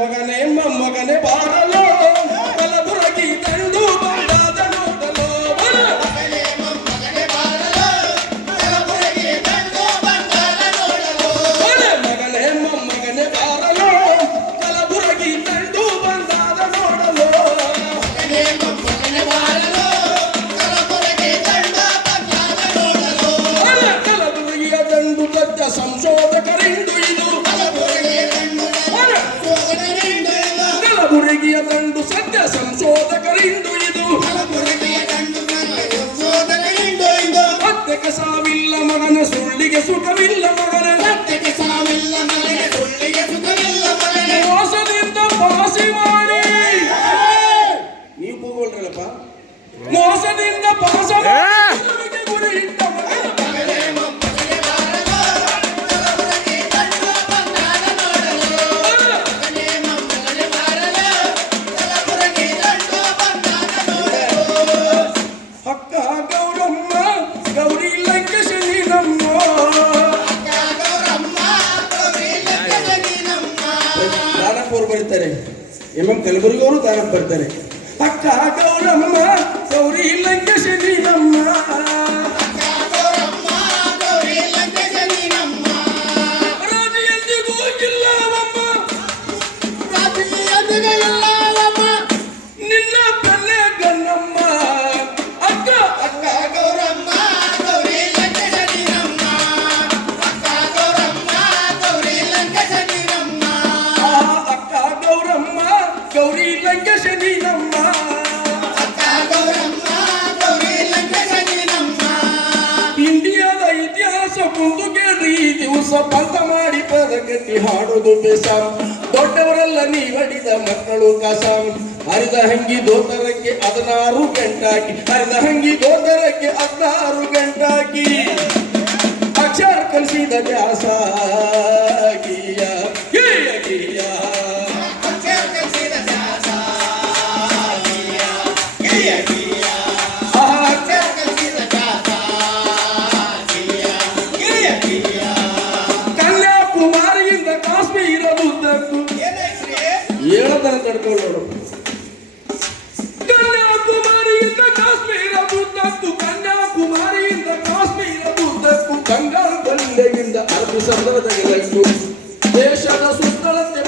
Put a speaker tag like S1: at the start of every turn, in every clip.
S1: मगने मगने बाहर। ಸತ್ಯಕ್ಕೆ ಸಾವಿಲ್ಲ ಮಗನ ಸುಳ್ಳಿಗೆ ಸುಖವಿಲ್ಲ ಮಗನ.
S2: ಸತ್ಯಕ್ಕೆ ಸಾವಿಲ್ಲ ಮಗನ ಸುಳ್ಳಿಗೆ ಸುಖವಿಲ್ಲ ಮಗನ.
S1: ಮೋಸದಿಂದ ಪಾಸಿ ಮಾಡಿ. ನೀವು ಕೂಗೊಳ್ರಲ್ಲಪ್ಪ. ಮೋಸದಿಂದ ಪಾಸ ಮಾಡಿ. ದಾನಪ್ಪವ್ರು ಬರ್ತಾರೆ. ಎಂ ಎಂ ಕಲಬುರ್ಗಿ ಅವರು ದಾನಪ್ಪ ಬರ್ತಾರೆ. ಅಕ್ಕ ಗೌರಮ್ಮ ಗೌರಿ ಲಂಕೇಶನಿ ಕಟ್ಟಿ ಹಾಡೋದು ಬೇಸ ದೊಡ್ಡವರೆಲ್ಲ ನೀವಡಿದ ಮಕ್ಕಳು ಕಸ ಹರಿದ ಹಂಗಿ ದೋತರಕ್ಕೆ ಹದಿನಾರು ಗಂಟಾಕಿ. ಹರಿದ ಹಂಗಿ ದೋತರಕ್ಕೆ ಹದಿನಾರು ಗಂಟಾಕಿ. ಅಕ್ಷರ ಕಲಿಸಿದ ದ್ಯಾಸ ಸಮುದ್ರದಗಲಕ್ಕೂ ದೇಶದ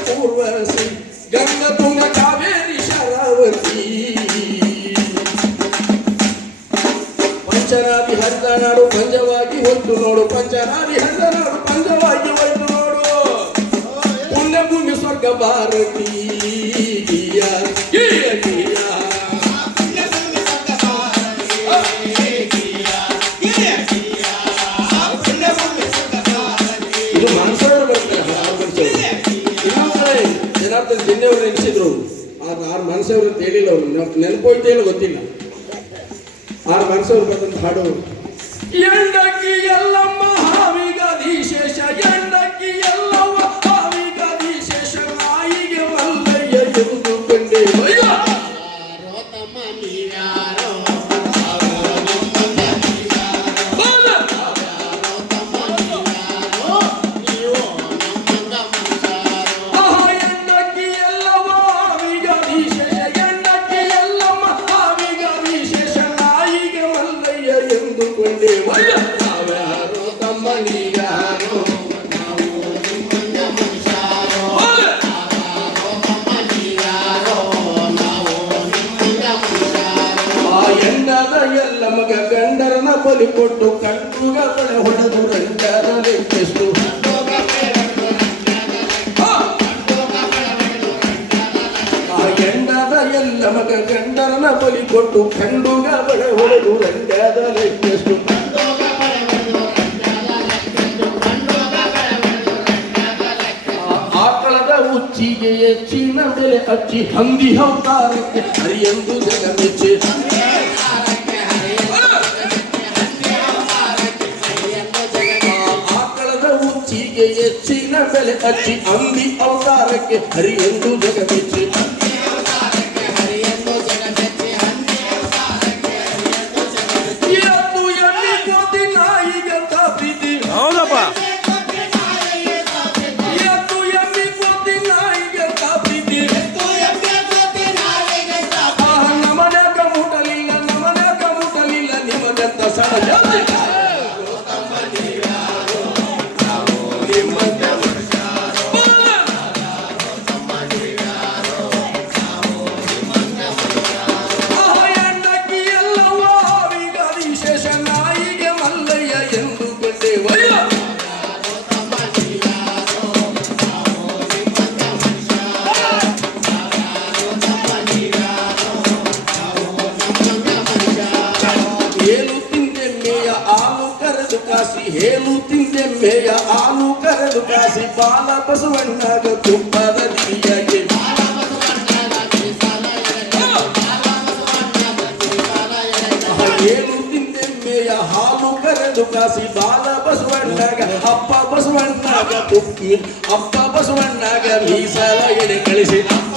S1: ಪೂರ್ವಸಿ, ಗಂಗ ತುಂಗ ಕಾವೇರಿ ಶರಾವತಿ. ಪಂಚನಾದಿ ಹರಿದ ನಾಡು ಪಂಜವಾಗಿ ಹೊತ್ತು ನೋಡು ಪಂಚನಾದಿ ಹರಿದ ನಾಡು ಪಂಜವಾಗಿ ಹೊತ್ತು ನೋಡು. ಪುಣ್ಯಭೂಮಿ ಸ್ವರ್ಗ ಭಾರತಿ. ಆರು ಅಂತ ಹೇಳಿಲ್ಲ ನೆನಪೋಯ್ತು ಏನು ಗೊತ್ತಿಲ್ಲ. ಆರು ಮನಸ್ಸವರು ಬಂದಂತ ಹಾಡು ಎಂಡಕ್ಕಿ ಎಲ್ಲಮ್ಮ ಗಂಡರನ ಬಲಿ ಕೊಟ್ಟು ಕಣ್ಣುಗ ಬಳೆ ಹೊಡೆದು ರಂಗರ ಲೆಕ್ಕೆಷ್ಟು ಆ ಎಂಡದ ಎಲ್ಲ ಮಗ ಗಂಡರನ ಬಲಿ ಕೊಟ್ಟು ಕಣ್ಣುಗ ಬಳೆ ಹೊಡೆದು ರಂಗದ ಲೆಕ್ಕೆಷ್ಟು ಆ ಆಕಳದ ಉಚ್ಚಿಗೆ ಹೆಚ್ಚಿನ ಬೆಲೆ ಹಚ್ಚಿ ಹಂದಿ ಅವತಾರಕ್ಕೆ ಹರಿಯೆಂದು ಜಗ चल अची अंबी अवतार के हरि हिंदू ಹೇಳು ತಿಂದೆಮ್ಮೆಯ ಹಾಲು ಕರೆದು ಕಾಸಿ ಬಾಲ ಬಸವಣ್ಣಗ ತುಪ್ಪದ ದಿರಿಯಾಗಿ ಏಳು ತಿಂದೆಮ್ಮೆಯ ಹಾಲು ಕರೆದು ಕಾಸಿ ಬಾಲ ಬಸವಣ್ಣಗ ಅಪ್ಪ ಬಸವಣ್ಣಗ ತುಪ್ಪಿ ಅಪ್ಪ ಬಸವಣ್ಣಗ ಮೀಸಲ ಎಡೆ ಕಳಿಸಿ ಅಪ್ಪ